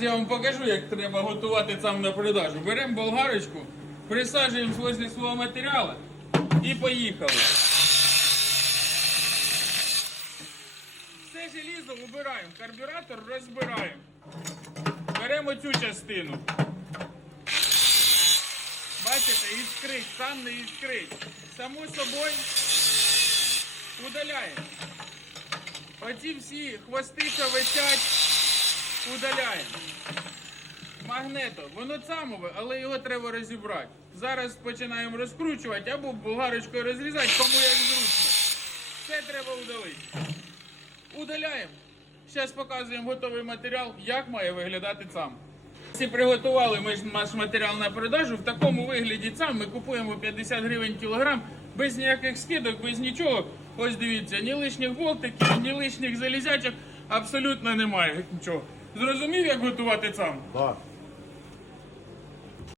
Я вам покажу, як треба готувати сам на продажу. Беремо болгарочку, присаджуємо возле свого матеріалу і поїхали. Все желізо убираємо, карбюратор розбираємо. Беремо цю частину. Бачите, іскрить, сам не іскрить. Само собою удаляємо. Оці всі хвости, що висять, удаляємо. Магнето, воно самове, але його треба розібрати. Зараз починаємо розкручувати або болгарочкою розрізати, кому як зручно. Все треба удалити. Удаляємо. Зараз показуємо готовий матеріал, як має виглядати сам. Якщо приготували ми наш матеріал на продажу, в такому вигляді сам ми купуємо 50 гривень кілограм, без ніяких скидок, без нічого. Ось дивіться, ні лишніх болтиків, ні лишніх залізячок, абсолютно немає нічого. Зрозумів, як готувати сам? Так.